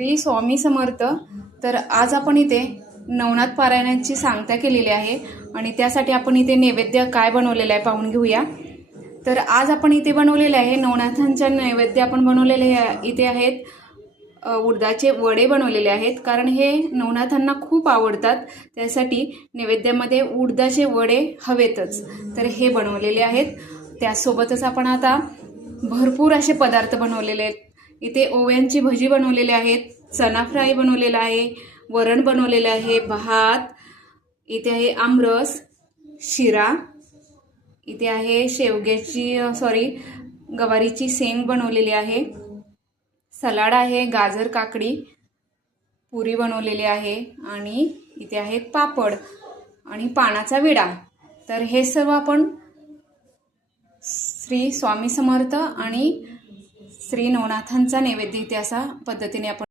श्री स्वामी समर्थ। तर आज आपण इथे नवनाथ पारायणाची सांगता केलेली आहे आणि त्यासाठी आपण इथे नैवेद्य काय बनवलेला आहे पाहून घेऊया। तर आज आपण इथे बनवलेले आहे नवनाथांच्या नैवेद्य आपण बनवलेले इथे आहेत उडदाचे वडे बनवलेले आहेत, कारण हे नवनाथांना खूप आवडतात, त्यासाठी नैवेद्यामध्ये उडदाचे वडे हवेतच, तर हे बनवलेले आहेत। त्यासोबतच आपण आता भरपूर असे पदार्थ बनवलेले आहेत। इथे ओव्यांची भजी बनवलेली आहेत, चना फ्राय बनवलेला आहे, वरण बनवलेले आहे, भात, इथे आहे आमरस, शिरा, इथे आहे गवारीची शेंग बनवलेली आहे, सलाड आहे, गाजर काकडी, पुरी बनवलेली आहे आणि इथे आहेत पापड आणि पानाचा विडा। तर हे सर्व आपण श्री स्वामी समर्थ आणि श्री नवनाथांचा नैवेद्य इथे अशा पद्धतीने आपण